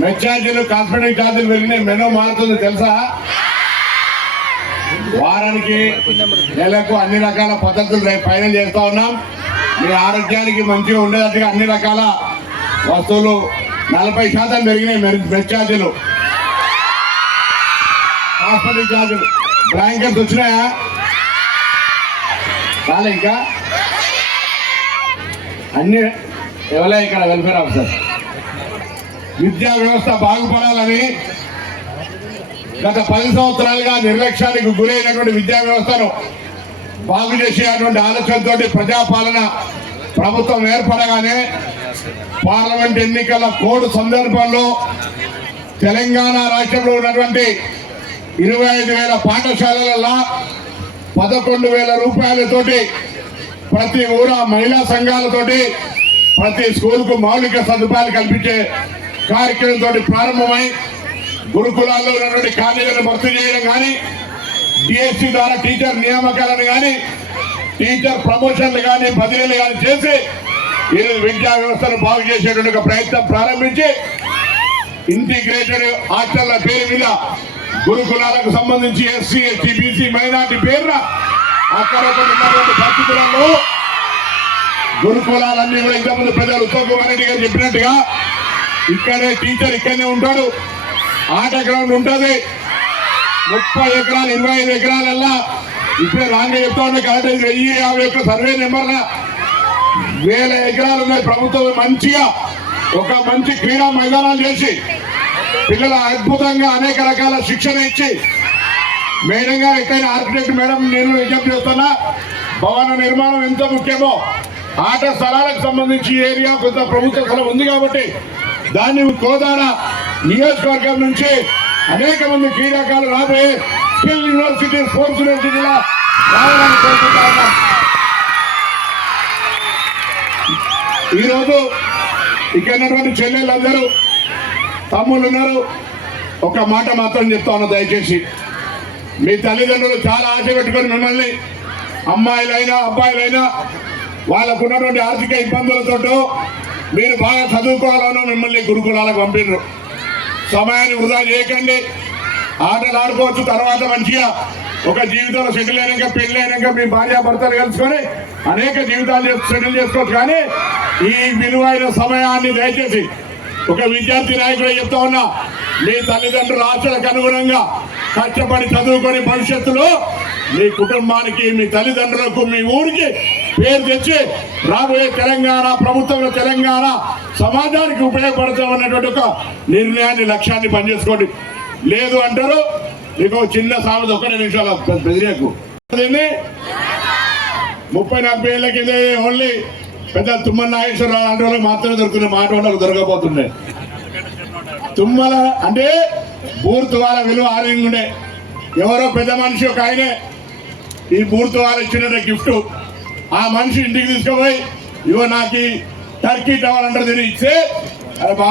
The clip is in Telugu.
మెచ్చార్జీలు కాస్మెటిక్ ఛార్జీలు పెరిగినాయి. మెనూ మారుతుంది తెలుసా? వారానికి నెలకు అన్ని రకాల పద్ధతులు ఫైనల్ చేస్తా ఉన్నాం. మీ ఆరోగ్యానికి మంచిగా ఉండేటట్టుగా అన్ని రకాల వస్తువులు నలభై శాతం పెరిగినాయి మెచ్చార్జీలు హాస్పిటల్ ఛార్జీలు బ్లాంకెట్స్ వచ్చినాయా? రాలే ఇంకా. అన్ని ఎవలే ఇక్కడ వెల్ఫేర్ ఆఫీసర్ విద్యా వ్యవస్థ బాగుపడాలని గత పది సంవత్సరాలుగా నిర్లక్ష్యానికి గురైనటువంటి విద్యా వ్యవస్థను బాగు చేసేటువంటి ఆలోచనతో ప్రజాపాలన ప్రభుత్వం ఏర్పడగానే పార్లమెంట్ ఎన్నికల కోడ్ సందర్భంలో తెలంగాణ రాష్ట్రంలో ఉన్నటువంటి ఇరవై ఐదు వేల పాఠశాలలలో పదకొండు వేల రూపాయలతోటి ప్రతి ఊర మహిళా సంఘాలతోటి ప్రతి స్కూల్కు మౌలిక సదుపాయాలు కల్పించే కార్యక్రమంతో ప్రారంభమై గురుకులాల్లో ఉన్నటువంటి ఖాళీలను భర్తీ చేయడం కానీ డిఎస్సి ద్వారా టీచర్ నియామకాలను కానీ టీచర్ ప్రమోషన్లు కానీ బదిలీలు కానీ చేసి ఈ విద్యా వ్యవస్థను బాగు చేసేటువంటి ప్రయత్నం ప్రారంభించి ఇంటిగ్రేటెడ్ హాస్టల్ల పేరు మీద గురుకులాలకు సంబంధించి ఎస్సీ ఎస్టీ బీసీ మైనార్టీ పేరున అక్కడ ఉన్నటువంటి పరిస్థితులలో గురుకులాలన్నీ కూడా ఇంతకుముందు పెద్దలు ఉత్తమ్ కుమార్ రెడ్డి గారు చెప్పినట్టుగా ఇక్కడే టీచర్ ఇక్కడనే ఉంటాడు. ఆట గ్రౌండ్ ఉంటుంది. ముప్పై ఎకరాలు ఇరవై ఐదు ఎకరాలల్లా ఇప్పుడే రాంగ చెప్తా ఉన్నా కరెక్ట్ వెయ్యి యాభై ఒక్క సర్వే నెంబర్ల వేల ఎకరాలు ఉన్నాయి. ప్రభుత్వం మంచిగా ఒక మంచి క్రీడా మైదానాలు చేసి పిల్లల అద్భుతంగా అనేక రకాల శిక్షణ ఇచ్చి మేడం గారు ఎక్కడైనా ఆర్కిటెక్ట్ మేడం నేను విజ్ఞప్తి చేస్తున్నా భవన నిర్మాణం ఎంత ముఖ్యమో ఆట స్థలాలకు సంబంధించి ఏరియా కొంత ప్రభుత్వ స్థలం ఉంది కాబట్టి దాన్ని కోదాడ నియోజకవర్గం నుంచి అనేక మంది క్రీడాకారులు రాబోయే స్కిల్ యూనివర్సిటీ స్పోర్ట్స్ యూనివర్సిటీలా రావడానికి కోరుకుంటా ఉన్నాం. ఈరోజు ఇక్కడ ఉన్నటువంటి చెల్లెళ్ళందరూ తమ్ముళ్ళు ఉన్నారు. ఒక మాట మాత్రం చెప్తా ఉన్నా దయచేసి. మీ తల్లిదండ్రులు చాలా ఆశ పెట్టుకొని మిమ్మల్ని అమ్మాయిలైనా అబ్బాయిలైనా వాళ్ళకు ఉన్నటువంటి ఆర్థిక ఇబ్బందులతో మీరు బాగా చదువుకోవాలనో మిమ్మల్ని గురుకులాలకు పంపినారు. సమయాన్ని వృధా చేయకండి. ఆటలు ఆడుకోవచ్చు తర్వాత మంచిగా ఒక జీవితంలో సెటిల్ అయినాక పెళ్ళి అయినాక మీ భార్య భర్తలు కలుసుకొని అనేక జీవితాలు సెటిల్ చేసుకోవచ్చు. కానీ ఈ విలువైన సమయాన్ని దయచేసి ఒక విద్యార్థి నాయకుడు చెప్తా ఉన్నా మీ తల్లిదండ్రుల ఆశలకు అనుగుణంగా కష్టపడి చదువుకొని భవిష్యత్తులో మీ కుటుంబానికి మీ తల్లిదండ్రులకు మీ ఊరికి పేరు తెచ్చి రాబోయే తెలంగాణ ప్రభుత్వంలో తెలంగాణ సమాజానికి ఉపయోగపడతామన్నటువంటి ఒక నిర్ణయాన్ని లక్ష్యాన్ని పనిచేసుకోండి. లేదు అంటారు మీకు చిన్న సామెత ఒక్కటే నిమిషాలు బెదిరియకు ముప్పై నలభై ఏళ్ళ కింద ఓన్లీ పెద్ద తుమ్మల నాగేశ్వరరావు అంటే వాళ్ళకి మాత్రమే దొరుకుతున్న మాట వాళ్ళకు దొరకబోతున్నాయి. తుమ్మల అంటే బూర్తు వాళ్ళ విలువ ఆరోగ్యం ఉండే. ఎవరో పెద్ద మనిషి ఒక ఆయనే ఈ బూర్తు వాళ్ళు ఇచ్చిన గిఫ్ట్. ఆ మనిషి ఇంటికి తీసుకుపోయి ఇవో నాకు టర్కీ టవర్ అంటారు దీన్ని ఇచ్చే. అరే బాబు